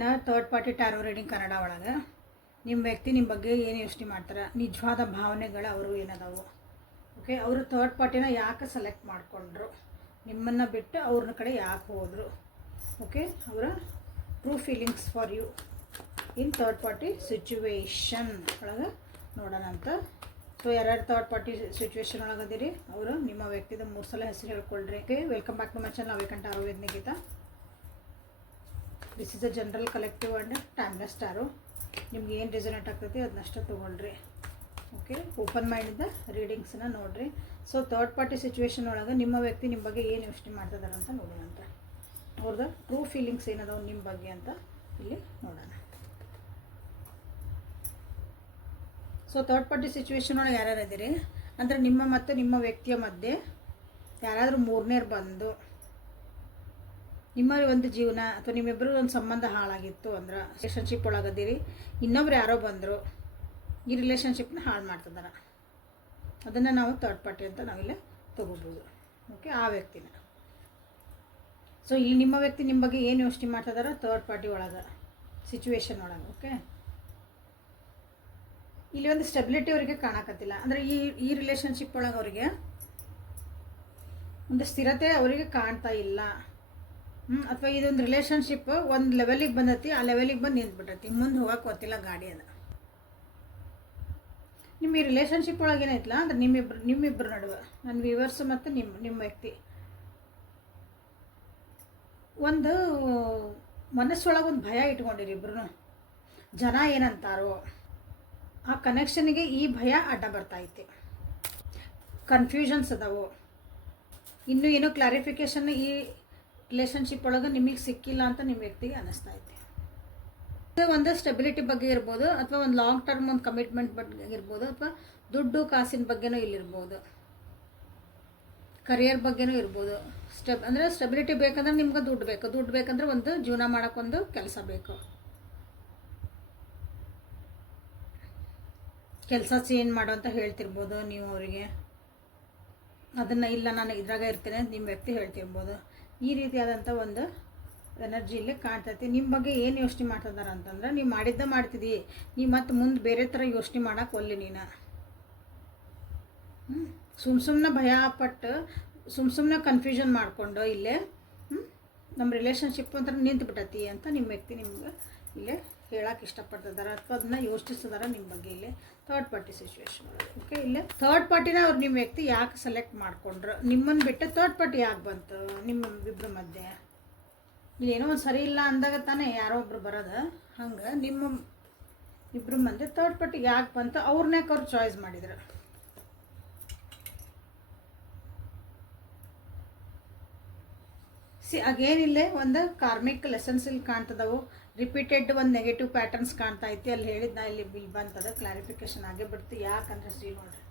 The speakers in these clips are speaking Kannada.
ಇವತ್ತಿನ third party tarot reading Kannada ಒಳಗೆ ನಿಮ್ಮ ವ್ಯಕ್ತಿ ನಿಮ್ಮ ಬಗ್ಗೆ ಏನು ಯೋಚನೆ ಮಾಡ್ತಾರೆ, ನಿಜವಾದ ಭಾವನೆಗಳು ಅವರು ಏನದಾವು. ಓಕೆ, ಅವರು ಥರ್ಡ್ ಪಾರ್ಟಿನ ಯಾಕೆ ಸೆಲೆಕ್ಟ್ ಮಾಡಿಕೊಂಡ್ರು, ನಿಮ್ಮನ್ನು ಬಿಟ್ಟು ಅವ್ರನ್ನ ಕಡೆ ಯಾಕೆ ಹೋದರು. ಓಕೆ, ಅವರ true feelings for you in third party situation ಒಳಗೆ ನೋಡೋಣ ಅಂತ. ಸೊ ಯಾರ್ಯಾರು ಥರ್ಡ್ ಪಾರ್ಟಿ ಸಿಚುವೇಶನ್ ಒಳಗದಿರಿ ಅವರು ನಿಮ್ಮ ವ್ಯಕ್ತಿದ 3 ಸಲ ಹೆಸರು ಹೇಳ್ಕೊಳ್ರಿ. Okay, welcome back to my channel ಅವೇಕಂಠ ಆರೋಗ್ಯ Geetha. This is a general collective and timeless tarot. ನಿಮ್ಗೆ ಏನು ರೆಸೊನೇಟ್ ಆಗ್ತೈತಿ ಅದನ್ನಷ್ಟು ತೊಗೊಳ್ರಿ. ಓಕೆ, ಓಪನ್ ಮೈಂಡಿಂದ ರೀಡಿಂಗ್ಸನ್ನ ನೋಡಿರಿ. ಸೊ ಥರ್ಡ್ ಪಾರ್ಟಿ ಸಿಚುವೇಶನ್ ಒಳಗೆ ನಿಮ್ಮ ವ್ಯಕ್ತಿ ನಿಮ್ಮ ಬಗ್ಗೆ ಏನು ಯೋಚನೆ ಮಾಡ್ತಿದ್ದಾರೆ ಅಂತ ನೋಡೋಣ ಅಂತ. ಅವ್ರದ್ದು ಟ್ರೂ ಫೀಲಿಂಗ್ಸ್ ಏನದಾವು ನಿಮ್ಮ ಬಗ್ಗೆ ಅಂತ ಇಲ್ಲಿ ನೋಡೋಣ. ಸೊ ಥರ್ಡ್ ಪಾರ್ಟಿ ಸಿಚುವೇಶನ್ ಒಳಗೆ ಯಾರ್ಯಾರು ಇದ್ದೀರಿ ಅಂದರೆ ನಿಮ್ಮ ಮತ್ತು ನಿಮ್ಮ ವ್ಯಕ್ತಿಯ ಮಧ್ಯೆ ಯಾರಾದರೂ ಮೂರನೇರು ಬಂದು ನಿಮ್ಮ ಒಂದು ಜೀವನ ಅಥವಾ ನಿಮ್ಮಿಬ್ಬರು ಒಂದು ಸಂಬಂಧ ಹಾಳಾಗಿತ್ತು ಅಂದ್ರೆ ರಿಲೇಷನ್ಶಿಪ್ ಒಳಗದ್ದೀರಿ, ಇನ್ನೊಬ್ರು ಯಾರೋ ಬಂದರು ಈ ರಿಲೇಷನ್ಶಿಪ್ನ ಹಾಳು ಮಾಡ್ತಿದ್ದಾರೆ, ಅದನ್ನು ನಾವು ಥರ್ಡ್ ಪಾರ್ಟಿ ಅಂತ ನಾವಿಲ್ಲಿ ತೊಗೋಬೋದು. ಓಕೆ, ಆ ವ್ಯಕ್ತಿನ. ಸೊ ಇಲ್ಲಿ ನಿಮ್ಮ ವ್ಯಕ್ತಿ ನಿಮ್ಮ ಬಗ್ಗೆ ಏನು ಯೋಚನೆ ಮಾಡ್ತಿದಾರೋ ಥರ್ಡ್ ಪಾರ್ಟಿ ಒಳಗೆ ಸಿಚುವೇಶನ್ ಒಳಗೆ. ಓಕೆ, ಇಲ್ಲಿ ಒಂದು ಸ್ಟೆಬಿಲಿಟಿ ಅವರಿಗೆ ಕಾಣಕತ್ತಿಲ್ಲ, ಅಂದರೆ ಈ ರಿಲೇಷನ್ಶಿಪ್ ಒಳಗೆ ಅವರಿಗೆ ಒಂದು ಸ್ಥಿರತೆ ಅವರಿಗೆ ಕಾಣ್ತಾ ಇಲ್ಲ. ಅಥವಾ ಇದೊಂದು ರಿಲೇಷನ್ಶಿಪ್ ಒಂದು ಲೆವೆಲಿಗೆ ಬಂದೈತಿ, ಆ ಲೆವೆಲಿಗೆ ಬಂದು ನಿಂತ್ಬಿಟ್ಟೈತಿ, ಮುಂದೆ ಹೋಗಕ್ಕೆ ಗೊತ್ತಿಲ್ಲ ಗಾಡಿ ಅದ. ನಿಮ್ಮ ಈ ರಿಲೇಷನ್ಶಿಪ್ ಒಳಗೆ ಏನೈತಲ್ಲ ಅಂದ್ರೆ ನಿಮ್ಮಿಬ್ಬರು ನಡುವೆ ನನ್ನ ವ್ಯೂವರ್ಸ್ ಮತ್ತು ನಿಮ್ಮ ವ್ಯಕ್ತಿ ಒಂದು ಮನಸ್ಸೊಳಗೆ ಒಂದು ಭಯ ಇಟ್ಕೊಂಡಿರಿ ಇಬ್ರು. ಜನ ಏನಂತಾರೋ ಆ ಕನೆಕ್ಷನ್ಗೆ ಈ ಭಯ ಅಡ್ಡ ಬರ್ತೈತಿ, ಕನ್ಫ್ಯೂಷನ್ಸ್ ಅದಾವು, ಇನ್ನೂ ಏನೋ ಕ್ಲಾರಿಫಿಕೇಷನ್ ಈ ರಿಲೇಷನ್ಶಿಪ್ ಒಳಗೆ ನಿಮಗೆ ಸಿಕ್ಕಿಲ್ಲ ಅಂತ ನಿಮ್ಮ ವ್ಯಕ್ತಿಗೆ ಅನ್ನಿಸ್ತಾ ಐತೆ. ಒಂದು ಸ್ಟೆಬಿಲಿಟಿ ಬಗ್ಗೆ ಇರ್ಬೋದು, ಅಥವಾ ಒಂದು ಲಾಂಗ್ ಟರ್ಮ್ ಒಂದು ಕಮಿಟ್ಮೆಂಟ್ ಬಗ್ಗೆ ಇರ್ಬೋದು, ಅಥವಾ ದುಡ್ಡು ಕಾಸಿನ ಬಗ್ಗೆನೂ ಇಲ್ಲಿರ್ಬೋದು, ಕರಿಯರ್ ಬಗ್ಗೆನೂ ಇರ್ಬೋದು. ಅಂದರೆ ಸ್ಟೆಬಿಲಿಟಿ ಬೇಕಂದ್ರೆ ನಿಮ್ಗೆ ದುಡ್ಡು ಬೇಕಂದ್ರೆ ಒಂದು ಜೀವನ ಮಾಡೋಕ್ಕೊಂದು ಕೆಲಸ ಬೇಕು. ಕೆಲಸ ಚೇಂಜ್ ಮಾಡೋ ಅಂತ ಹೇಳ್ತಿರ್ಬೋದು ನೀವು ಅವರಿಗೆ, ಅದನ್ನು ಇಲ್ಲ ನಾನು ಇದ್ರಾಗ ಇರ್ತೇನೆ ನಿಮ್ಮ ವ್ಯಕ್ತಿ ಹೇಳ್ತಿರ್ಬೋದು. ಈ ರೀತಿಯಾದಂಥ ಒಂದು ಎನರ್ಜಿ ಇಲ್ಲಿ ಕಾಣ್ತೈತಿ. ನಿಮ್ಮ ಬಗ್ಗೆ ಏನು ಯೋಚನೆ ಮಾಡ್ತಿದ್ದಾರೆ ಅಂತಂದ್ರೆ, ನೀವು ಮಾಡ್ತಿದ್ದೀ, ನೀವು ಮತ್ತು ಮುಂದೆ ಬೇರೆ ಥರ ಯೋಚನೆ ಮಾಡೋಕೆ ಒಲ್ಲೆ ನೀನು. ಸುಮ್ಮನೆ ಭಯ ಪಟ್ಟು ಸುಮ್ಮನೆ ಕನ್ಫ್ಯೂಷನ್ ಮಾಡಿಕೊಂಡು ಇಲ್ಲೇ ನಮ್ಮ ರಿಲೇಷನ್ಶಿಪ್ ಅಂತ ನಿಂತುಬಿಟ್ಟತಿ ಅಂತ ನಿಮ್ಮ ವ್ಯಕ್ತಿ ನಿಮ್ಗೆ ಇಲ್ಲೇ ಹೇಳಕ್ಕೆ ಇಷ್ಟಪಡ್ತಿದ್ದಾರೆ, ಅಥವಾ ಅದನ್ನು ಯೋಚಿಸಿದಾರೆ ನಿಮ್ಮ ಬಗ್ಗೆ ಇಲ್ಲಿ ಥರ್ಡ್ ಪಾರ್ಟಿ ಸಿಚುವೇಶನ್. ಓಕೆ, ಇಲ್ಲೇ ಥರ್ಡ್ ಪಾರ್ಟಿನ ಅವ್ರು ನಿಮ್ಮ ವ್ಯಕ್ತಿ ಯಾಕೆ ಸೆಲೆಕ್ಟ್ ಮಾಡಿಕೊಂಡ್ರು, ನಿಮ್ಮನ್ನು ಬಿಟ್ಟು ಥರ್ಡ್ ಪಾರ್ಟಿ ಯಾಕೆ ಬಂತು ನಿಮ್ಮ ಇಬ್ಬರ ಮಧ್ಯೆ. ಇಲ್ಲಿ ಏನೋ ಒಂದು ಸರಿ ಇಲ್ಲ ಅಂದಾಗ ತಾನೇ ಯಾರೋ ಒಬ್ರು ಬರೋದು, ಹಂಗೆ ನಿಮ್ಮ ಇಬ್ಬರ ಮಧ್ಯೆ ಥರ್ಡ್ ಪಾರ್ಟಿ ಯಾಕೆ ಬಂತು, ಅವ್ರನ್ನೇ ಅವ್ರು ಚಾಯ್ಸ್ ಮಾಡಿದ್ರು. ಅಗೇನಿಲ್ಲೇ ಒಂದು ಕಾರ್ಮಿಕ್ ಲೆಸನ್ಸ್ ಇಲ್ಲಿ ಕಾಣ್ತದವು, ರಿಪೀಟೆಡ್ ಒಂದು ನೆಗೆಟಿವ್ ಪ್ಯಾಟರ್ನ್ಸ್ ಕಾಣ್ತಾ ಐತಿ. ಅಲ್ಲಿ ಹೇಳಿದ್ನ ಇಲ್ಲಿ ಬಿಲ್ ಬಂತದ, ಕ್ಲಾರಿಫಿಕೇಶನ್ ಆಗೇ ಬಿಡ್ತು. ಯಾಕಂದ್ರೆ ಸಿ ನೋಡ್ರಿ,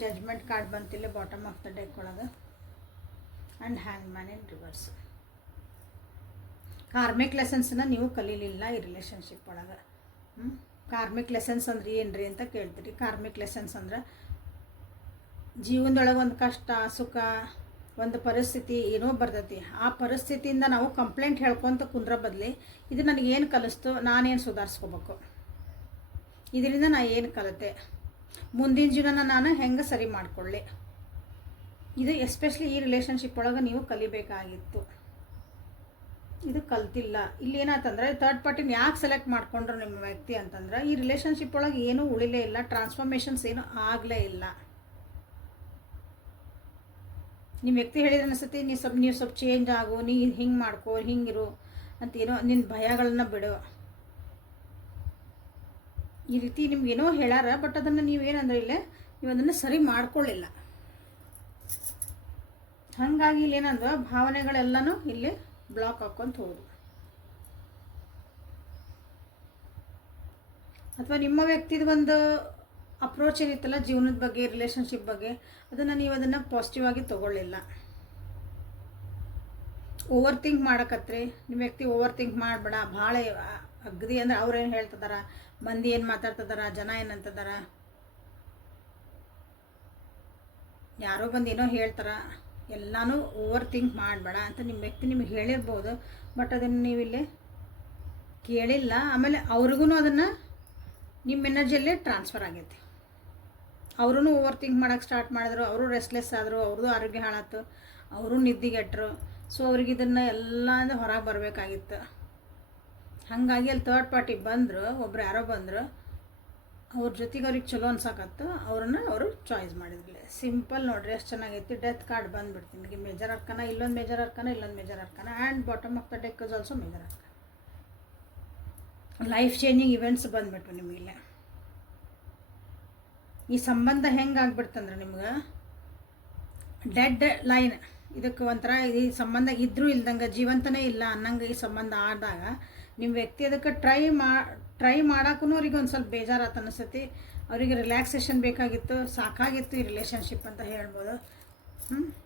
ಜಜ್ಮೆಂಟ್ ಕಾರ್ಡ್ ಬಂತಿಲ್ಲ ಬಾಟಮ್ ಆಫ್ ದ ಡೆಕ್ ಒಳಗೆ, and hang man in reverse. Karmic ಲೆಸನ್ಸನ್ನ ನೀವು ಕಲೀಲಿಲ್ಲ ಈ ರಿಲೇಷನ್ಶಿಪ್ ಒಳಗೆ. ಕಾರ್ಮಿಕ್ ಲೆಸನ್ಸ್ ಅಂದ್ರೆ ಏನ್ರಿ ಅಂತ ಕೇಳ್ತೀರಿ. ಕಾರ್ಮಿಕ್ ಲೆಸನ್ಸ್ ಅಂದ್ರೆ ಜೀವನದೊಳಗೆ ಒಂದು ಕಷ್ಟ ಸುಖ ಒಂದು ಪರಿಸ್ಥಿತಿ ಏನೋ ಬರ್ತೈತಿ, ಆ ಪರಿಸ್ಥಿತಿಯಿಂದ ನಾವು ಕಂಪ್ಲೇಂಟ್ ಹೇಳ್ಕೊತ ಕುಂದ್ರ ಬದಲಿ ಇದು ನನಗೇನು ಕಲಿಸ್ತು, ನಾನೇನು ಸುಧಾರಿಸ್ಕೋಬೇಕು, ಇದರಿಂದ ನಾನು ಏನು ಕಲಿತೆ, ಮುಂದಿನ ಜೀವನ ನಾನು ಹೆಂಗೆ ಸರಿ ಮಾಡಿಕೊಳ್ಳಿ, ಇದು ಎಸ್ಪೆಷಲಿ ಈ ರಿಲೇಷನ್ಶಿಪ್ ಒಳಗೆ ನೀವು ಕಲಿಬೇಕಾಗಿತ್ತು. ಇದು ಕಲ್ತಿಲ್ಲ. ಇಲ್ಲಿ ಏನಾಯ್ತಂದ್ರೆ ಥರ್ಡ್ ಪಾರ್ಟಿನ ಯಾಕೆ ಸೆಲೆಕ್ಟ್ ಮಾಡ್ಕೊಂಡ್ರು ನಿಮ್ಮ ವ್ಯಕ್ತಿ ಅಂತಂದ್ರೆ, ಈ ರಿಲೇಷನ್ಶಿಪ್ ಒಳಗೆ ಏನೂ ಉಳಿಲೇ ಇಲ್ಲ, ಟ್ರಾನ್ಸ್ಫಾರ್ಮೇಷನ್ಸ್ ಏನೂ ಆಗಲೇ ಇಲ್ಲ. ನಿಮ್ಮ ವ್ಯಕ್ತಿ ಹೇಳಿದ್ರೆ ಅನಿಸುತ್ತೆ ನೀವು ಸ್ವಲ್ಪ ಚೇಂಜ್ ಆಗು, ನೀ ಹಿಂಗೆ ಮಾಡ್ಕೋ, ಹಿಂಗಿರು ಅಂತೇನೋ, ನಿನ್ನ ಭಯಗಳನ್ನ ಬಿಡು, ಈ ರೀತಿ ನಿಮ್ಗೇನೋ ಹೇಳ್ಯಾರ. ಬಟ್ ಅದನ್ನು ನೀವೇನಂದ್ರೆ ಇಲ್ಲೇ ನೀವು ಅದನ್ನು ಸರಿ ಮಾಡ್ಕೊಳ್ಳಿಲ್ಲ. ಹಾಗಾಗಿ ಇಲ್ಲಿ ಏನಂದ್ರೆ ಭಾವನೆಗಳೆಲ್ಲನೂ ಇಲ್ಲಿ ಬ್ಲಾಕ್ ಹಾಕ್ಕೊಂತ ಹೋದು. ಅಥವಾ ನಿಮ್ಮ ವ್ಯಕ್ತಿದ ಒಂದು ಅಪ್ರೋಚ್ ಏನಿತ್ತಲ್ಲ ಜೀವನದ ಬಗ್ಗೆ, ರಿಲೇಷನ್ಶಿಪ್ ಬಗ್ಗೆ, ಅದನ್ನು ಪಾಸಿಟಿವ್ ಆಗಿ ತೊಗೊಳ್ಳಿಲ್ಲ. ಓವರ್ ಥಿಂಕ್ ಮಾಡಕತ್ರಿ ನಿಮ್ಮ ವ್ಯಕ್ತಿ. ಓವರ್ ಥಿಂಕ್ ಮಾಡಬೇಡ, ಭಾಳ ಅಗ್ದಿ ಅಂದ್ರೆ ಅವ್ರೇನು ಹೇಳ್ತಿದಾರ, ಮಂದಿ ಏನು ಮಾತಾಡ್ತಿದಾರ, ಜನ ಏನಂತದಾರ, ಯಾರೋ ಬಂದು ಏನೋ ಹೇಳ್ತಾರ, ಎಲ್ಲನೂ ಓವರ್ ಥಿಂಕ್ ಮಾಡಬೇಡ ಅಂತ ನಿಮ್ಮ ವ್ಯಕ್ತಿ ನಿಮಗೆ ಹೇಳಿರ್ಬೋದು. ಬಟ್ ಅದನ್ನು ನೀವಿಲ್ಲಿ ಕೇಳಿಲ್ಲ. ಆಮೇಲೆ ಅವ್ರಿಗೂ ಅದನ್ನು ನಿಮ್ಮ ಎನರ್ಜಿಯಲ್ಲೇ ಟ್ರಾನ್ಸ್ಫರ್ ಆಗೈತಿ. ಅವರೂ ಓವರ್ ಥಿಂಕ್ ಮಾಡೋಕ್ಕೆ ಸ್ಟಾರ್ಟ್ ಮಾಡಿದ್ರು, ಅವರು ರೆಸ್ಟ್ಲೆಸ್ ಆದರು, ಅವ್ರದ್ದು ಆರೋಗ್ಯ ಹಾಳಾಯ್ತು, ಅವರು ನಿದ್ದಿಗೆಟ್ಟರು. ಸೊ ಅವ್ರಿಗೆ ಇದನ್ನು ಎಲ್ಲ ಹೊರಗೆ ಬರಬೇಕಾಗಿತ್ತು. ಹಾಗಾಗಿ ಅಲ್ಲಿ ಥರ್ಡ್ ಪಾರ್ಟಿ ಬಂದರು, ಒಬ್ರು ಯಾರೋ ಬಂದರು, ಅವ್ರ ಜೊತೆಗೆ ಅವ್ರಿಗೆ ಚಲೋ ಅನ್ಸಕತ್ತು, ಅವ್ರನ್ನ ಅವರು ಚಾಯ್ಸ್ ಮಾಡಿದ್ರಲ್ಲ. ಸಿಂಪಲ್ ನೋಡ್ರಿ, ಎಷ್ಟು ಚೆನ್ನಾಗೈತಿ. ಡೆತ್ ಕಾರ್ಡ್ ಬಂದುಬಿಡ್ತು ನಿಮಗೆ. ಮೇಜರ್ ಅರ್ಕನ, ಇಲ್ಲೊಂದು ಮೇಜರ್ ಅರ್ಕನ, ಇಲ್ಲೊಂದು major arcana, and bottom of the deck is also major arcana. Life changing events ಬಂದುಬಿಟ್ವು ನಿಮಗಿಲ್ಲೇ. ಈ ಸಂಬಂಧ ಹೆಂಗೆ ಆಗ್ಬಿಡ್ತಂದ್ರೆ ನಿಮ್ಗೆ ಡೆಡ್ ಲೈನ್. ಇದಕ್ಕೆ ಒಂಥರ ಈ ಸಂಬಂಧ ಇದ್ರೂ ಇಲ್ದಂಗೆ, ಜೀವಂತನೇ ಇಲ್ಲ ಅನ್ನಂಗೆ ಈ ಸಂಬಂಧ ಆದಾಗ ನಿಮ್ಮ ವ್ಯಕ್ತಿ ಅದಕ್ಕೆ ಟ್ರೈ ಮಾಡೋಕ್ಕೂ ಅವ್ರಿಗೆ ಒಂದು ಸ್ವಲ್ಪ ಬೇಜಾರಾತು ಅನಿಸ್ತೈತಿ. ಅವರಿಗೆ ರಿಲ್ಯಾಕ್ಸೇಷನ್ ಬೇಕಾಗಿತ್ತು, ಸಾಕಾಗಿತ್ತು ಈ ರಿಲೇಷನ್ಶಿಪ್ ಅಂತ ಹೇಳ್ಬೋದು.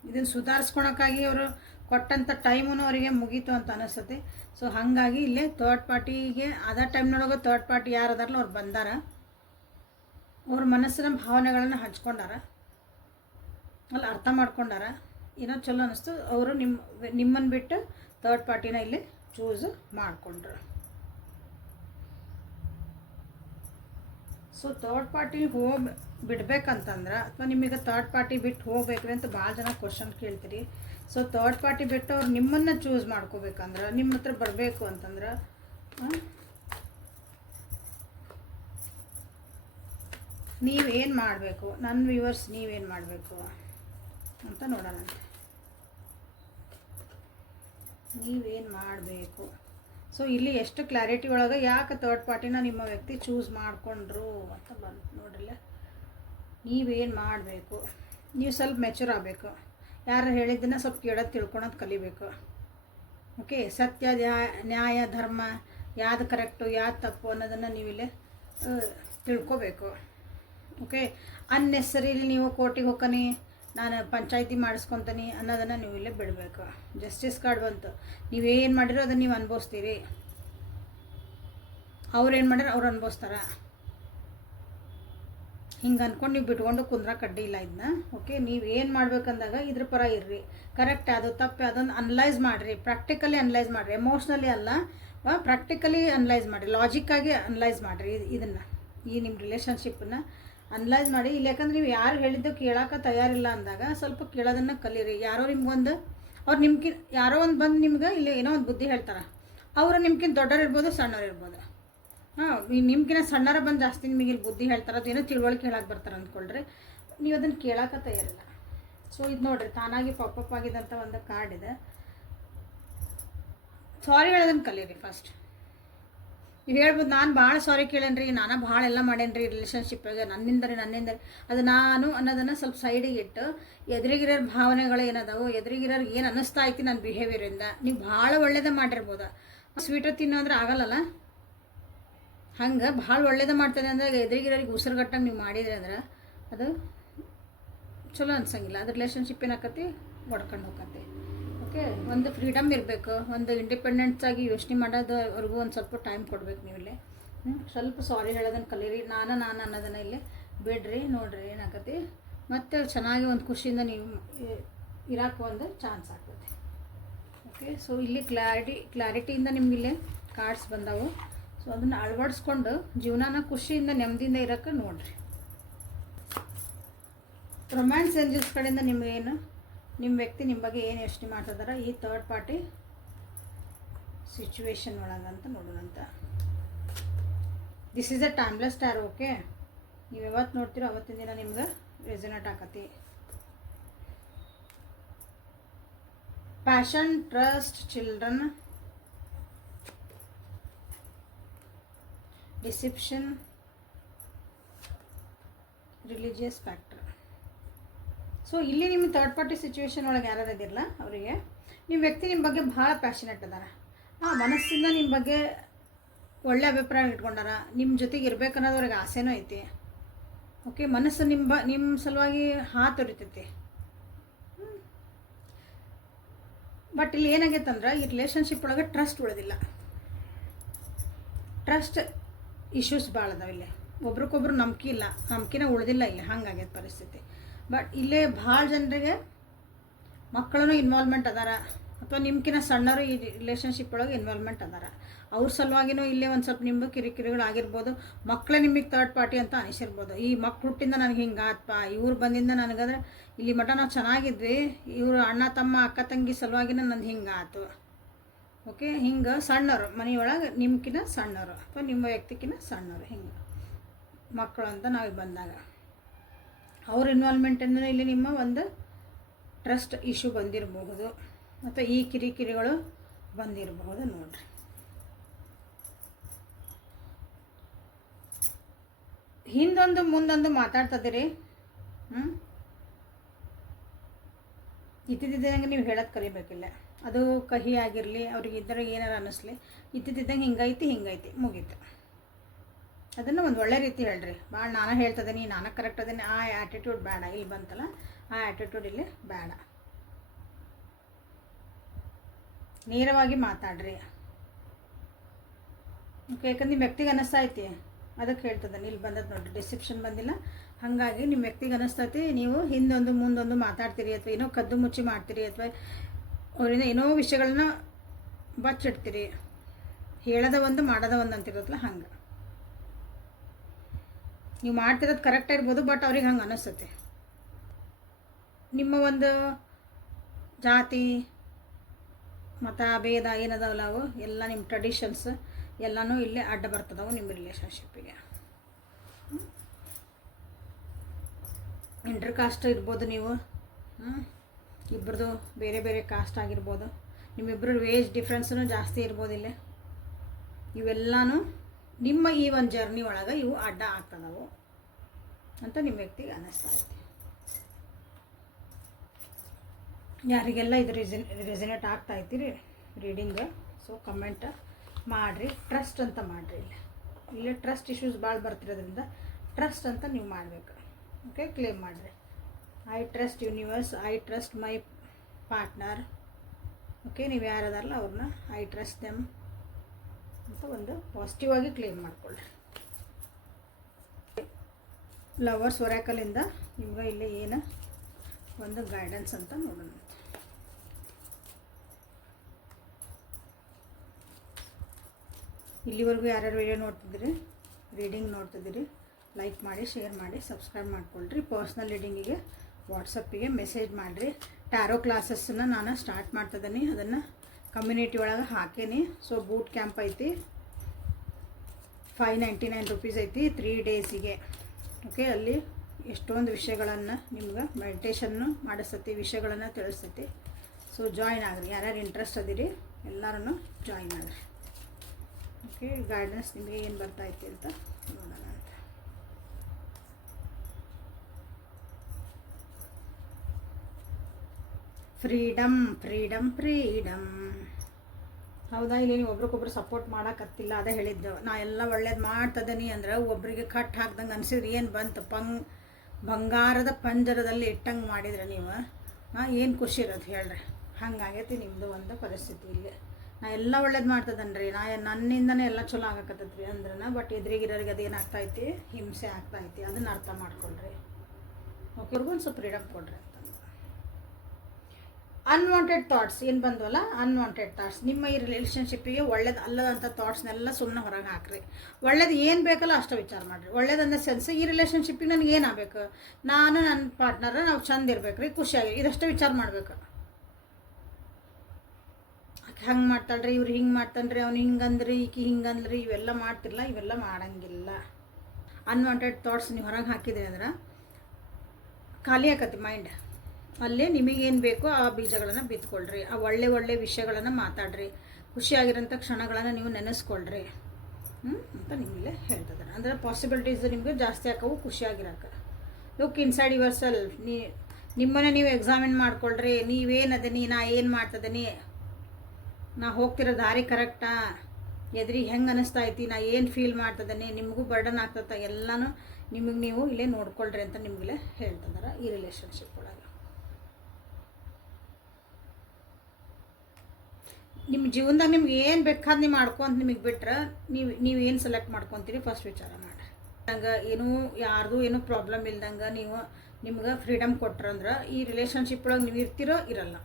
ಇದನ್ನು ಸುಧಾರಿಸ್ಕೊಳಕ್ಕಾಗಿ ಅವರು ಕೊಟ್ಟಂಥ ಟೈಮೂ ಅವರಿಗೆ ಮುಗೀತು ಅಂತ ಅನಿಸ್ತೈತಿ. ಸೊ ಹಾಗಾಗಿ ಇಲ್ಲೇ ಥರ್ಡ್ ಪಾರ್ಟಿಗೆ ಅದೇ ಟೈಮ್ನೊಳಗೆ ಥರ್ಡ್ ಪಾರ್ಟಿ ಯಾರು ಅದಾರಲ್ಲ ಅವ್ರು ಬಂದಾರ, ಅವ್ರ ಮನಸ್ಸಿನ ಭಾವನೆಗಳನ್ನು ಹಂಚ್ಕೊಂಡಾರ, ಅಲ್ಲಿ ಅರ್ಥ ಮಾಡ್ಕೊಂಡಾರ, ಏನೋ ಚಲೋ ಅನ್ನಿಸ್ತು. ಅವರು ನಿಮ್ಮನ್ನು ಬಿಟ್ಟು ಥರ್ಡ್ ಪಾರ್ಟಿನ ಇಲ್ಲಿ ಚೂಸ್ ಮಾಡಿಕೊಂಡ್ರು. ಸೊ ಥರ್ಡ್ ಪಾರ್ಟಿ ಬಿಡ್ಬೇಕಂತಂದ್ರೆ, ಅಥವಾ ನಿಮಗೆ ಥರ್ಡ್ ಪಾರ್ಟಿ ಬಿಟ್ಟು ಹೋಗ್ಬೇಕ್ರಿ ಅಂತ ಭಾಳ ಜನ ಕ್ವಶನ್ ಕೇಳ್ತೀರಿ. ಸೊ ಥರ್ಡ್ ಪಾರ್ಟಿ ಬಿಟ್ಟು ಅವ್ರು ನಿಮ್ಮನ್ನು ಚೂಸ್ ಮಾಡ್ಕೋಬೇಕಂದ್ರೆ, ನಿಮ್ಮ ಹತ್ರ ಬರಬೇಕು ಅಂತಂದ್ರೆ ನೀವೇನು ಮಾಡಬೇಕು, ನನ್ನ ವ್ಯೂವರ್ಸ್ ನೀವೇನು ಮಾಡಬೇಕು ಅಂತ ನೋಡೋಣ. ನೀವೇನು ಮಾಡಬೇಕು. ಸೊ ಇಲ್ಲಿ ಎಷ್ಟು ಕ್ಲಾರಿಟಿ ಒಳಗೆ ಯಾಕೆ ಥರ್ಡ್ ಪಾರ್ಟಿನ ನಿಮ್ಮ ವ್ಯಕ್ತಿ ಚೂಸ್ ಮಾಡಿಕೊಂಡ್ರು ಅಂತ ಬಂತು ನೋಡ್ರಿಲ್ಲ. ನೀವೇನು ಮಾಡಬೇಕು, ನೀವು ಸ್ವಲ್ಪ ಮೆಚೂರ್ ಆಗಬೇಕು. ಯಾರು ಹೇಳಿದ್ದನ್ನು ಸ್ವಲ್ಪ ಕೇಳೋದು ತಿಳ್ಕೊಳೋದು ಕಲಿಬೇಕು. ಓಕೆ, ಸತ್ಯ ನ್ಯಾಯ ಧರ್ಮ ಯಾವುದು ಕರೆಕ್ಟು ಯಾವುದು ತಪ್ಪು ಅನ್ನೋದನ್ನು ನೀವಿಲ್ಲೇ ತಿಳ್ಕೊಬೇಕು. ಓಕೆ, ಅನ್ನೆಸರಿಲಿ ನೀವು ಕೋರ್ಟಿಗೆ ಹೋಗ್ಕನಿ, ನಾನು ಪಂಚಾಯತಿ ಮಾಡಿಸ್ಕೊತೀನಿ ಅನ್ನೋದನ್ನು ನೀವು ಇಲ್ಲೇ ಬಿಡಬೇಕು. ಜಸ್ಟಿಸ್ ಕಾರ್ಡ್ ಬಂತು, ನೀವೇನು ಮಾಡಿರೋ ಅದನ್ನು ನೀವು ಅನುಭವಿಸ್ತೀರಿ, ಅವ್ರೇನು ಮಾಡ್ಯಾರ ಅವ್ರು ಅನುಭವಿಸ್ತಾರ. ಹಿಂಗೆ ಅಂದ್ಕೊಂಡು ನೀವು ಬಿಟ್ಕೊಂಡು ಕುಂದ್ರ ಕಡ್ಡಿ ಇಲ್ಲ ಇದನ್ನ. ಓಕೆ, ನೀವೇನು ಮಾಡ್ಬೇಕಂದಾಗ ಇದ್ರ ಪರ ಇರ್ರಿ. ಕರೆಕ್ಟ್ ಅದು ತಪ್ಪು ಅದೊಂದು ಅನಲೈಸ್ ಮಾಡಿರಿ, ಪ್ರಾಕ್ಟಿಕಲಿ ಅನಲೈಸ್ ಮಾಡಿರಿ. ಎಮೋಷ್ನಲಿ ಅಲ್ಲ, ಪ್ರಾಕ್ಟಿಕಲಿ ಅನಲೈಸ್ ಮಾಡಿರಿ, ಲಾಜಿಕ್ಕಾಗಿ ಅನಲೈಸ್ ಮಾಡಿರಿ. ಇದನ್ನು ಈ ನಿಮ್ಮ ರಿಲೇಷನ್ಶಿಪ್ಪನ್ನು ಅನಲೈಸ್ ಮಾಡಿ. ಇಲ್ಲಿ ಯಾಕಂದ್ರೆ ನೀವು ಯಾರು ಹೇಳಿದ್ದು ಕೇಳೋಕೆ ತಯಾರಿಲ್ಲ ಅಂದಾಗ ಸ್ವಲ್ಪ ಕೇಳೋದನ್ನು ಕಲೀರಿ. ಯಾರೋ ನಿಮ್ಗೊಂದು ಅವ್ರು ನಿಮ್ಗಿಂತ ಯಾರೋ ಒಂದು ಬಂದು ನಿಮ್ಗೆ ಇಲ್ಲಿ ಏನೋ ಒಂದು ಬುದ್ಧಿ ಹೇಳ್ತಾರೆ, ಅವರು ನಿಮ್ಗಿಂತ ದೊಡ್ಡವ್ರು ಇರ್ಬೋದು, ಸಣ್ಣವ್ರು ಇರ್ಬೋದು. ನಿಮ್ಗಿನ ಸಣ್ಣರ ಬಂದು ಜಾಸ್ತಿ ನಿಮಗೆ ಇಲ್ಲಿ ಬುದ್ಧಿ ಹೇಳ್ತಾರೆ, ಅದೇನೋ ತಿಳುವಳಿಕೆ ಹೇಳಕ್ಕೆ ಬರ್ತಾರೆ ಅಂದ್ಕೊಳ್ರಿ. ನೀವು ಅದನ್ನು ಕೇಳೋಕೆ ತಯಾರಿಲ್ಲ. ಸೊ ಇದು ನೋಡಿರಿ, ತಾನಾಗಿ ಪಾಪಪ್ ಆಗಿದ್ದಂಥ ಒಂದು ಕಾರ್ಡ್ ಇದೆ. ಸಾರಿ ಹೇಳೋದನ್ನು ಕಲೀರಿ ಫಸ್ಟ್. ನೀವು ಹೇಳ್ಬೋದು, ನಾನು ಭಾಳ ಸಾರಿ ಕೇಳೇನ್ರಿ, ನಾನು ಭಾಳ ಎಲ್ಲ ಮಾಡೇನ್ರಿ ರಿಲೇಷನ್ಶಿಪ್ಪಾಗೆ, ನನ್ನಿಂದರಿ ಅದು ನಾನು ಅನ್ನೋದನ್ನು ಸ್ವಲ್ಪ ಸೈಡಿಗೆ ಇಟ್ಟು ಎದುರಿಗಿರೋರ ಭಾವನೆಗಳು ಏನದಾವು, ಎದುರಿಗಿರೋರ್ಗೆ ಏನು ಅನ್ನಿಸ್ತಾ ಐತಿ ನನ್ನ ಬಿಹೇವಿಯರಿಂದ. ನೀವು ಭಾಳ ಒಳ್ಳೇದೇ ಮಾಡಿರ್ಬೋದು, ಸ್ವೀಟರ್ ತಿನ್ನೋ ಅಂದ್ರೆ ಆಗಲ್ಲಲ್ಲ. ಹಂಗೆ ಭಾಳ ಒಳ್ಳೇದೇ ಮಾಡ್ತೇನೆ ಅಂದಾಗ ಎದುರಿಗಿರೋರಿಗೆ ಉಸಿರುಗಟ್ಟಂಗೆ ನೀವು ಮಾಡಿದ್ರಿ ಅಂದ್ರೆ ಅದು ಚಲೋ ಅನ್ಸಂಗಿಲ್ಲ. ಅದು ರಿಲೇಷನ್ಶಿಪ್ ಏನಾಕತಿ ಒಡ್ಕೊಂಡು ಹೋಗತ್ತೆ. ಓಕೆ, ಒಂದು ಫ್ರೀಡಮ್ ಇರಬೇಕು, ಒಂದು ಇಂಡಿಪೆಂಡೆನ್ಸ್ ಆಗಿ ಯೋಚನೆ ಮಾಡೋದವರೆಗೂ ಒಂದು ಸ್ವಲ್ಪ ಟೈಮ್ ಕೊಡ್ಬೇಕು ನೀವು ಇಲ್ಲಿ. ಸ್ವಲ್ಪ ಸಾರಿ ಹೇಳೋದನ್ನು ಕಲೀರಿ, ನಾನು ಅನ್ನೋದನ್ನು ಇಲ್ಲಿ ಬಿಡ್ರಿ. ನೋಡಿರಿ ಏನಾಕತಿ, ಮತ್ತು ಚೆನ್ನಾಗಿ ಒಂದು ಖುಷಿಯಿಂದ ನೀವು ಇರೋಕ್ಕೆ ಒಂದು ಚಾನ್ಸ್ ಆಗ್ತದೆ. ಓಕೆ, ಸೊ ಇಲ್ಲಿ ಕ್ಲಾರಿಟಿಯಿಂದ ನಿಮಗಿಲ್ಲಿ ಕಾರ್ಡ್ಸ್ ಬಂದವು. ಸೊ ಅದನ್ನು ಅಳವಡಿಸ್ಕೊಂಡು ಜೀವನನ ಖುಷಿಯಿಂದ ನೆಮ್ಮದಿಯಿಂದ ಇರೋಕ್ಕೆ ನೋಡಿರಿ. ರೊಮ್ಯಾನ್ಸ್ ಏಂಜಲ್ಸ್ ಕಡೆಯಿಂದ ನಿಮಗೇನು, ನಿಮ್ಮ ವ್ಯಕ್ತಿ ನಿಮ್ಮ ಬಗ್ಗೆ ಏನು ಯೋಚನೆ ಮಾಡ್ತಿದಾರ ಈ ಥರ್ಡ್ ಪಾರ್ಟಿ ಸಿಚುವೇಶನ್ ಒಳಗಂತ ನೋಡೋಣಂತ. This is a timeless star. Okay, ನೀವು ಯಾವತ್ತು ನೋಡ್ತೀರೋ ಅವತ್ತಿನ ದಿನ ನಿಮ್ಗೆ ರೆಸನೇಟ್ ಆಕತಿ. Passion, trust, children, deception, religious factor. So ಇಲ್ಲಿ ನಿಮ್ಮ ಥರ್ಡ್ ಪಾರ್ಟಿ ಸಿಚುವೇಶನ್ ಒಳಗೆ ಯಾರು ಇದಿರಲ್ಲ ಅವರಿಗೆ ನಿಮ್ಮ ವ್ಯಕ್ತಿ ನಿಮ್ಮ ಬಗ್ಗೆ ಭಾಳ ಪ್ಯಾಷನೇಟ್ ಅದಾರ. ಮನಸ್ಸಿಂದ ನಿಮ್ಮ ಬಗ್ಗೆ ಒಳ್ಳೆ ಅಭಿಪ್ರಾಯ ಇಟ್ಕೊಂಡಾರ, ನಿಮ್ಮ ಜೊತೆಗೆ ಇರ್ಬೇಕನ್ನೋದು ಅವ್ರಿಗೆ ಆಸೆನೂ ಐತಿ. ಓಕೆ, ಮನಸ್ಸು ನಿಮ್ಮ ಸಲುವಾಗಿ ಹಾತೊರಿತೈತಿ. ಬಟ್ ಇಲ್ಲಿ ಏನಾಗೈತಂದ್ರೆ ಈ ರಿಲೇಷನ್ಶಿಪ್ ಒಳಗೆ ಟ್ರಸ್ಟ್ ಉಳಿದಿಲ್ಲ. ಟ್ರಸ್ಟ್ ಇಶ್ಯೂಸ್ ಭಾಳ ಅದಾವ ಇಲ್ಲಿ. ಒಬ್ರಿಗೊಬ್ರು ನಂಬಿಕೆನ ಉಳಿದಿಲ್ಲ ಇಲ್ಲಿ, ಹಂಗಾಗೈತೆ ಪರಿಸ್ಥಿತಿ. ಬಟ್ ಇಲ್ಲೇ ಭಾಳ ಜನರಿಗೆ ಮಕ್ಕಳೂ ಇನ್ವಾಲ್ವ್ಮೆಂಟ್ ಅದಾರ, ಅಥವಾ ನಿಮ್ಕಿನ್ನ ಸಣ್ಣವರು ಈ ರಿಲೇಷನ್ಶಿಪ್ ಒಳಗೆ ಇನ್ವಾಲ್ವ್ಮೆಂಟ್ ಅದಾರ. ಅವ್ರ ಸಲುವಾಗಿನೂ ಇಲ್ಲೇ ಒಂದು ಸ್ವಲ್ಪ ನಿಮ್ಗೆ ಕಿರಿಕಿರಿಗಳಾಗಿರ್ಬೋದು. ಮಕ್ಕಳೇ ನಿಮಗೆ ಥರ್ಡ್ ಪಾರ್ಟಿ ಅಂತ ಅನಿಸಿರ್ಬೋದು. ಈ ಮಕ್ಳು ಹುಟ್ಟಿಂದ ನನಗೆ ಹಿಂಗೆ ಆತ್ಪ, ಇವ್ರು ಬಂದಿಂದ ನನಗಂದ್ರೆ ಇಲ್ಲಿ ಮಠ ನಾವು ಚೆನ್ನಾಗಿದ್ವಿ, ಇವರು ಅಣ್ಣ ತಮ್ಮ ಅಕ್ಕ ತಂಗಿ ಸಲುವಾಗಿನ ನಂದು ಹಿಂಗೆ ಆಯ್ತು. ಓಕೆ, ಹಿಂಗೆ ಸಣ್ಣವರು ಮನೆಯೊಳಗೆ ನಿಮ್ಕಿನ್ನ ಸಣ್ಣವರು ಅಥವಾ ನಿಮ್ಮ ವ್ಯಕ್ತಿಕಿನ್ನ ಸಣ್ಣವರು ಹಿಂಗೆ ಮಕ್ಕಳು ಅಂತ ನಾವು ಬಂದಾಗ ಅವ್ರ ಇನ್ವಾಲ್ವ್ಮೆಂಟ್ ಅಂದರೆ ಇಲ್ಲಿ ನಿಮ್ಮ ಒಂದು ಟ್ರಸ್ಟ್ ಇಶ್ಯೂ ಬಂದಿರಬಹುದು ಅಥವಾ ಈ ಕಿರಿಕಿರಿಗಳು ಬಂದಿರಬಹುದು. ನೋಡಿರಿ, ಹಿಂದೊಂದು ಮುಂದೊಂದು ಮಾತಾಡ್ತದಿರಿ. ಇತ್ತಿದ್ದಂಗೆ ನೀವು ಹೇಳೋದು ಕಲಿಬೇಕಿಲ್ಲ. ಅದು ಕಹಿ ಆಗಿರಲಿ, ಅವ್ರಿಗೆ ಇದ್ದರೆ ಏನಾರು ಅನ್ನಿಸ್ಲಿ, ಇತ್ತಿದ್ದಂಗೆ ಹಿಂಗೈತಿ ಮುಗೀತು. ಅದನ್ನು ಒಂದು ಒಳ್ಳೆ ರೀತಿ ಹೇಳ್ರಿ. ಭಾಳ ನಾನು ಹೇಳ್ತದೇನಿ, ನಾನು ಕರೆಕ್ಟ್ ಅದೇನಿ, ಆ ಆ್ಯಟಿಟ್ಯೂಡ್ ಬೇಡ. ಇಲ್ಲಿ ಬಂತಲ್ಲ, ಆ ಆ್ಯಟಿಟ್ಯೂಡ್ ಇಲ್ಲಿ ಬೇಡ. ನೇರವಾಗಿ ಮಾತಾಡ್ರಿ. ಓಕೆ, ಯಾಕಂದ್ರೆ ನಿಮ್ಮ ವ್ಯಕ್ತಿಗೆ ಅನ್ನಿಸ್ತೈತಿ, ಅದಕ್ಕೆ ಹೇಳ್ತದೆ. ಇಲ್ಲಿ ಬಂದದ್ದು ನೋಡಿರಿ, ಡಿಸಿಪ್ಷನ್ ಬಂದಿಲ್ಲ. ಹಾಗಾಗಿ ನಿಮ್ಮ ವ್ಯಕ್ತಿಗೆ ಅನ್ನಿಸ್ತೈತಿ ನೀವು ಹಿಂದೊಂದು ಮುಂದೊಂದು ಮಾತಾಡ್ತೀರಿ, ಅಥವಾ ಏನೋ ಕದ್ದು ಮುಚ್ಚಿ ಮಾಡ್ತೀರಿ, ಅಥವಾ ಅವರಿಂದ ಏನೋ ವಿಷಯಗಳನ್ನ ಬಚ್ಚಿಡ್ತೀರಿ. ಹೇಳದ ಒಂದು ಮಾಡದ ಒಂದು ಅಂತಿರೋದಲ್ಲ, ಹಂಗೆ ನೀವು ಮಾಡ್ತಿರೋದು ಕರೆಕ್ಟ್ ಇರ್ಬೋದು, ಬಟ್ ಅವ್ರಿಗೆ ಹಂಗೆ ಅನ್ನಿಸ್ತೈತೆ. ನಿಮ್ಮ ಒಂದು ಜಾತಿ ಮತ ಭೇದ ಏನದಾವಲ್ಲ ಅವು ಎಲ್ಲ ನಿಮ್ಮ ಟ್ರೆಡಿಷನ್ಸ್ ಎಲ್ಲನೂ ಇಲ್ಲೇ ಅಡ್ಡ ಬರ್ತದವು ನಿಮ್ಮ ರಿಲೇಷನ್ಶಿಪ್ಪಿಗೆ. ಇಂಟರ್ ಕಾಸ್ಟ್ ಇರ್ಬೋದು, ನೀವು ಇಬ್ಬರದು ಬೇರೆ ಬೇರೆ ಕಾಸ್ಟ್ ಆಗಿರ್ಬೋದು, ನಿಮ್ಮಿಬ್ಬರ ವೇಜ್ ಡಿಫ್ರೆನ್ಸೂ ಜಾಸ್ತಿ ಇರ್ಬೋದು ಇಲ್ಲೇ. ಇವೆಲ್ಲನೂ ನಿಮ್ಮ ಈ ಒಂದು ಜರ್ನಿ ಒಳಗೆ ಇವು ಅಡ್ಡ ಆಗ್ತದವು ಅಂತ ನಿಮ್ಮ ವ್ಯಕ್ತಿಗೆ ಅನ್ನಿಸ್ತಾ ಐತಿ. ಯಾರಿಗೆಲ್ಲ ಇದು ರೆಸಿನೇಟ್ ಆಗ್ತಾ ಐತಿ ರೀಡಿಂಗ್, ಸೊ ಕಮೆಂಟ್ ಮಾಡಿರಿ. ಟ್ರಸ್ಟ್ ಅಂತ ಮಾಡಿರಿ. ಇಲ್ಲಿ ಟ್ರಸ್ಟ್ ಇಶ್ಯೂಸ್ ಭಾಳ ಬರ್ತಿರೋದ್ರಿಂದ ಟ್ರಸ್ಟ್ ಅಂತ ನೀವು ಮಾಡಬೇಕು. ಓಕೆ, ಕ್ಲೇಮ್ ಮಾಡಿರಿ. I trust universe, I trust my partner. Okay, ನೀವು ಯಾರದಾರಲ್ಲ ಅವ್ರನ್ನ ಐ ಟ್ರಸ್ಟ್ ದೆಮ್ ಅಂತ ಒಂದು ಪಾಸಿಟಿವ್ ಆಗಿ ಕ್ಲೇಮ್ ಮಾಡಿಕೊಳ್ಳ್ರಿ. ಲವರ್ಸ್ ಒರಾಕಲಿಂದ ನಿಮ್ಗೆ ಇಲ್ಲಿ ಏನು ಒಂದು ಗೈಡೆನ್ಸ್ ಅಂತ ನೋಡೋಣ. ಇಲ್ಲಿವರೆಗೂ ಯಾರ್ಯಾರು ವಿಡಿಯೋ ನೋಡ್ತಿದ್ದೀರಿ, ರೀಡಿಂಗ್ ನೋಡ್ತಿದ್ದೀರಿ, ಲೈಕ್ ಮಾಡಿ, ಶೇರ್ ಮಾಡಿ, ಸಬ್ಸ್ಕ್ರೈಬ್ ಮಾಡಿಕೊಳ್ರಿ. ಪರ್ಸ್ನಲ್ ರೀಡಿಂಗಿಗೆ ವಾಟ್ಸಪ್ಪಿಗೆ ಮೆಸೇಜ್ ಮಾಡಿರಿ. ಟ್ಯಾರೋ ಕ್ಲಾಸಸ್ಸನ್ನು ನಾನು ಸ್ಟಾರ್ಟ್ ಮಾಡ್ತಿದ್ದೀನಿ, ಅದನ್ನು ಕಮ್ಯುನಿಟಿ ಒಳಗೆ ಹಾಕೀನಿ. ಸೊ ಬೂಟ್ ಕ್ಯಾಂಪ್ ಐತಿ, 599 ರುಪೀಸ್ ಐತಿ 3 ಡೇಸಿಗೆ. ಓಕೆ, ಅಲ್ಲಿ ಎಷ್ಟೊಂದು ವಿಷಯಗಳನ್ನು ನಿಮ್ಗೆ ಮೆಡಿಟೇಷನ್ನು ಮಾಡಿಸ್ತೈತಿ, ವಿಷಯಗಳನ್ನು ತಿಳಿಸ್ತೈತಿ. ಸೊ ಜಾಯ್ನ್ ಆಗಿರಿ. ಯಾರ್ಯಾರು ಇಂಟ್ರೆಸ್ಟ್ ಅದಿರಿ ಎಲ್ಲರೂ ಜಾಯ್ನ್ ಆಗಿರಿ. ಓಕೆ, ಗೈಡೆನ್ಸ್ ನಿಮಗೆ ಏನು ಬರ್ತಾಯಿತ್ತು ಅಂತ ನೋಡೋಣ ಅಂತ. Freedom freedom freedom. ಹೌದಾ, ಇಲ್ಲಿ ನೀವು ಒಬ್ರಿಗೊಬ್ರು ಸಪೋರ್ಟ್ ಮಾಡೋಕ್ಕತ್ತಿಲ್ಲ, ಅದೇ ಹೇಳಿದ್ದೆವು. ನಾ ಎಲ್ಲ ಒಳ್ಳೇದು ಮಾಡ್ತದನಿ ಅಂದ್ರೆ ಒಬ್ಬರಿಗೆ ಕಟ್ ಹಾಕ್ದಂಗೆ ಅನಿಸಿದ್ರೆ ಏನು ಬಂತು? ಬಂಗಾರದ ಪಂಜರದಲ್ಲಿ ಇಟ್ಟಂಗೆ ಮಾಡಿದ್ರೆ ನೀವು ಏನು ಖುಷಿ ಇರೋದು ಹೇಳ್ರಿ. ಹಂಗಾಗೈತಿ ನಿಮ್ಮದು ಒಂದು ಪರಿಸ್ಥಿತಿ. ಇಲ್ಲಿ ನಾ ಎಲ್ಲ ಒಳ್ಳೇದು ಮಾಡ್ತದನ್ರಿ, ನನ್ನಿಂದನೇ ಎಲ್ಲ ಚಲೋ ಆಗಕತ್ತೈತ್ರಿ ಅಂದ್ರನ, ಬಟ್ ಎದುರಿಗಿರೋರಿಗೆ ಅದು ಏನಾಗ್ತೈತಿ, ಹಿಂಸೆ ಆಗ್ತಾಯಿತಿ. ಅದನ್ನು ಅರ್ಥ ಮಾಡ್ಕೊಳ್ರಿ. ಓಕೆ, ಅವ್ರಿಗೊಂದು ಸ್ವಲ್ಪ ಫ್ರೀಡಮ್ ಕೊಡ್ರಿ ಅಂತ. ಅನ್ವಾಂಟೆಡ್ ಥಾಟ್ಸ್ ಏನು ಬಂದವಲ್ಲ, ಅನ್ವಾಂಟೆಡ್ ಥಾಟ್ಸ್ ನಿಮ್ಮ ಈ ರಿಲೇಷನ್ಶಿಪ್ಪಿಗೆ ಒಳ್ಳೇದು ಅಲ್ಲದಂಥ ಥಾಟ್ಸ್ನೆಲ್ಲ ಸುಮ್ಮನೆ ಹೊರಗೆ ಹಾಕ್ರಿ. ಒಳ್ಳೇದು ಏನು ಬೇಕಲ್ಲ ಅಷ್ಟು ವಿಚಾರ ಮಾಡಿರಿ. ಒಳ್ಳೇದಂದ ಸೆನ್ಸ್ ಈ ರಿಲೇಷನ್ಶಿಪ್ಪಿಗೆ ನನಗೆ ಏನಾಗಬೇಕು, ನಾನು ನನ್ನ ಪಾರ್ಟ್ನರ್ ನಾವು ಚಂದ ಇರ್ಬೇಕು ರೀ, ಖುಷಿಯಾಗಿ, ಇದಷ್ಟು ವಿಚಾರ ಮಾಡಬೇಕು. ಹಂಗೆ ಮಾಡ್ತಾಳ್ರಿ, ಇವ್ರು ಹಿಂಗೆ ಮಾಡ್ತಾನ್ರಿ, ಅವ್ನು ಹಿಂಗಂದ್ರಿ, ಈಕಿ ಹಿಂಗಂದ್ರಿ, ಇವೆಲ್ಲ ಮಾಡ್ತಿರಲ್ಲ, ಇವೆಲ್ಲ ಮಾಡೋಂಗಿಲ್ಲ. ಅನ್ವಾಂಟೆಡ್ ಥಾಟ್ಸ್ ನೀವು ಹೊರಗೆ ಹಾಕಿದ್ರಿ ಅಂದ್ರೆ ಖಾಲಿ ಆಕತಿ ಮೈಂಡ್. ಅಲ್ಲೇ ನಿಮಗೇನು ಬೇಕೋ ಆ ಬೀಜಗಳನ್ನು ಬಿತ್ಕೊಳ್ರಿ. ಆ ಒಳ್ಳೆ ವಿಷಯಗಳನ್ನು ಮಾತಾಡ್ರಿ, ಖುಷಿಯಾಗಿರೋಂಥ ಕ್ಷಣಗಳನ್ನು ನೀವು ನೆನೆಸ್ಕೊಳ್ರಿ ಅಂತ ನಿಮಗೆ ಹೇಳ್ತಿದ್ದಾರೆ. ಅಂದರೆ ಪಾಸಿಬಿಲಿಟೀಸ್ ನಿಮಗೆ ಜಾಸ್ತಿ ಆಕವು ಖುಷಿಯಾಗಿರೋಕೆ. Look inside yourself. ನಿಮ್ಮನ್ನೇ ನೀವು ಎಕ್ಸಾಮಿನ್ ಮಾಡ್ಕೊಳ್ರಿ. ನೀವೇನದೀನಿ, ನಾ ಏನು ಮಾಡ್ತದೀನಿ, ನಾ ಹೋಗ್ತಿರೋ ದಾರಿ ಕರೆಕ್ಟಾ, ಎದುರಿಗೆ ಹೆಂಗೆ ಅನ್ನಿಸ್ತಾ ಐತಿ, ನಾ ಏನು ಫೀಲ್ ಮಾಡ್ತದೀನಿ, ನಿಮಗೂ ಬರ್ಡನ್ ಆಗ್ತದ, ಎಲ್ಲನೂ ನಿಮಗೆ ನೀವು ಇಲ್ಲೇ ನೋಡ್ಕೊಳ್ರಿ ಅಂತ ನಿಮಗಲೇ ಹೇಳ್ತಿದ್ದಾರೆ ಈ ರಿಲೇಷನ್ಶಿಪ್ ಒಳಗೆ. ನಿಮ್ಮ ಜೀವನದಾಗ ನಿಮ್ಗೆ ಏನು ಬೇಕಾದ್ರೆ ನೀವು ಮಾಡ್ಕೊಂತ ನಿಮಗೆ ಬಿಟ್ರೆ ನೀವು ಏನು ಸೆಲೆಕ್ಟ್ ಮಾಡ್ಕೊತೀರಿ ಫಸ್ಟ್ ವಿಚಾರ ಮಾಡಿ. ಹಂಗೆ ಏನೂ ಯಾರ್ದು ಏನೂ ಪ್ರಾಬ್ಲಮ್ ಇಲ್ದಂಗೆ ನೀವು ನಿಮ್ಗೆ ಫ್ರೀಡಮ್ ಕೊಟ್ರಂದ್ರೆ ಈ ರಿಲೇಷನ್ಶಿಪ್ ಒಳಗೆ ನೀವು ಇರ್ತಿರೋ ಇರಲ್ಲ.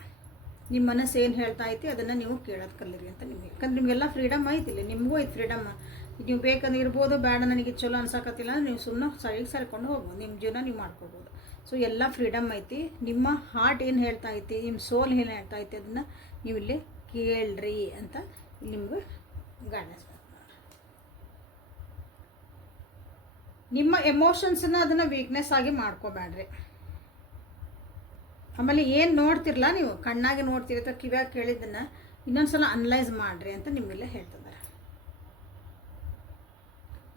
ನಿಮ್ಮ ಮನಸ್ಸು ಏನು ಹೇಳ್ತಾ ಐತಿ ಅದನ್ನು ನೀವು ಕೇಳೋದು ಕಲೀರಿ ಅಂತ ನಿಮಗೆ. ಯಾಕಂದ್ರೆ ನಿಮಗೆಲ್ಲ ಫ್ರೀಡಮ್ ಐತಿಲ್ಲ, ನಿಮಗೂ ಐತೆ ಫ್ರೀಡಮ್. ನೀವು ಬೇಕಂದ್ರೆ ಇರ್ಬೋದು, ಬೇಡ ನನಗೆ ಚಲೋ ಅನ್ಸಕತ್ತಿಲ್ಲ ಅಂದ್ರೆ ನೀವು ಸುಮ್ಮನೆ ಸರಿಕೊಂಡು ಹೋಗ್ಬೋದು, ನಿಮ್ಮ ಜೀವನ ನೀವು ಮಾಡ್ಕೋಬೋದು. ಸೊ ಎಲ್ಲ ಫ್ರೀಡಮ್ ಐತಿ. ನಿಮ್ಮ ಹಾರ್ಟ್ ಏನು ಹೇಳ್ತಾ ಐತಿ, ನಿಮ್ಮ ಸೋಲ್ ಏನು ಹೇಳ್ತಾ ಐತಿ ಅದನ್ನು ನೀವು ಇಲ್ಲಿ ಕೇಳ್ರಿ ಅಂತ ನಿಮ್ಗೆ ಗೈಡೆನ್ಸ್. ನಿಮ್ಮ ಎಮೋಷನ್ಸನ್ನ ಅದನ್ನು ವೀಕ್ನೆಸ್ ಆಗಿ ಮಾಡ್ಕೋಬೇಡ್ರಿ. ಆಮೇಲೆ ಏನು ನೋಡ್ತಿರಲ್ಲ ನೀವು, ಕಣ್ಣಾಗಿ ನೋಡ್ತೀರಿ ಅಥವಾ ಕಿವ್ಯಾಗ ಕೇಳಿದ್ದನ್ನು ಇನ್ನೊಂದ್ಸಲ ಅನಲೈಸ್ ಮಾಡಿರಿ ಅಂತ ನಿಮಗೆಲ್ಲ ಹೇಳ್ತಿದ್ದಾರೆ.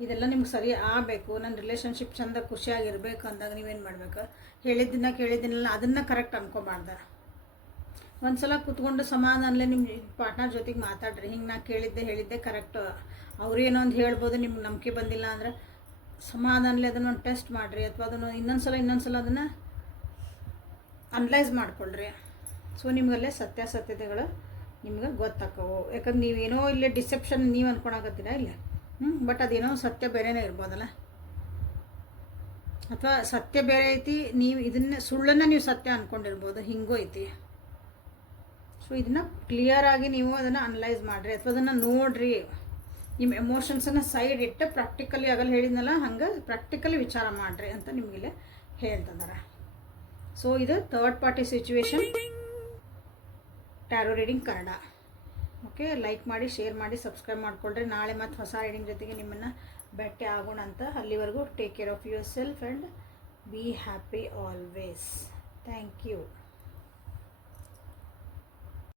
ಇದೆಲ್ಲ ನಿಮ್ಗೆ ಸರಿ ಆಗಬೇಕು, ನನ್ನ ರಿಲೇಷನ್ಶಿಪ್ ಚಂದ ಖುಷಿಯಾಗಿರ್ಬೇಕು ಅಂದಾಗ ನೀವೇನು ಮಾಡಬೇಕು, ಕೇಳಿದ್ದನ್ನೆಲ್ಲ ಅದನ್ನು ಕರೆಕ್ಟ್ ಅನ್ಕೋಬಾರ್ದ. ಒಂದು ಸಲ ಕೂತ್ಕೊಂಡು ಸಮಾಧಾನಲೇ ನಿಮ್ಮ ಪಾರ್ಟ್ನರ್ ಜೊತೆಗೆ ಮಾತಾಡ್ರಿ. ಹಿಂಗೆ ನಾ ಹೇಳಿದ್ದೆ ಕರೆಕ್ಟು, ಅವ್ರೇನೋ ಒಂದು ಹೇಳ್ಬೋದು, ನಿಮ್ಗೆ ನಂಬಿಕೆ ಬಂದಿಲ್ಲ ಅಂದ್ರೆ ಸಮಾಧಾನಲೇ ಅದನ್ನು ಒಂದು ಟೆಸ್ಟ್ ಮಾಡಿರಿ, ಅಥವಾ ಅದನ್ನು ಇನ್ನೊಂದ್ಸಲ ಅದನ್ನು ಅನಲೈಸ್ ಮಾಡ್ಕೊಳ್ರಿ. ಸೊ ನಿಮಗಲ್ಲೇ ಸತ್ಯಾಸತ್ಯತೆಗಳು ನಿಮ್ಗೆ ಗೊತ್ತಾಕವು. ಯಾಕಂದ್ರೆ ನೀವೇನೋ ಇಲ್ಲೇ ಡಿಸೆಪ್ಷನ್ ನೀವು ಅಂದ್ಕೊಳಕತ್ತೀರ ಇಲ್ಲ, ಬಟ್ ಅದೇನೋ ಸತ್ಯ ಬೇರೆನೇ ಇರ್ಬೋದಲ್ಲ, ಅಥವಾ ಸತ್ಯ ಬೇರೆ ಐತಿ, ನೀವು ಇದನ್ನ ಸುಳ್ಳನ್ನು ನೀವು ಸತ್ಯ ಅಂದ್ಕೊಂಡಿರ್ಬೋದು, ಹಿಂಗೂ ಐತಿ. ಸೊ ಇದನ್ನು ಕ್ಲಿಯರಾಗಿ ನೀವು ಅದನ್ನು ಅನಲೈಸ್ ಮಾಡಿರಿ, ಅಥವಾ ಅದನ್ನು ನೋಡಿರಿ. ನಿಮ್ಮ ಎಮೋಷನ್ಸನ್ನು ಸೈಡ್ ಇಟ್ಟು ಪ್ರಾಕ್ಟಿಕಲಿ ಆಗಲ್ಲ ಹೇಳಿದ್ನಲ್ಲ, ಹಂಗೆ ಪ್ರಾಕ್ಟಿಕಲಿ ವಿಚಾರ ಮಾಡಿರಿ ಅಂತ ನಿಮಗಿಲ್ಲಿ ಹೇಳ್ತಿದ್ದಾರೆ. ಸೊ ಇದು third party situation tarot reading Kannada. Okay, like ಮಾಡಿ, ಶೇರ್ ಮಾಡಿ, ಸಬ್ಸ್ಕ್ರೈಬ್ ಮಾಡಿಕೊಳ್ರಿ. ನಾಳೆ ಮತ್ತು ಹೊಸ ರೀಡಿಂಗ್ ಜೊತೆಗೆ ನಿಮ್ಮನ್ನು ಭೇಟಿ ಆಗೋಣ ಅಂತ. ಅಲ್ಲಿವರೆಗೂ take care of yourself and be happy always. Thank you.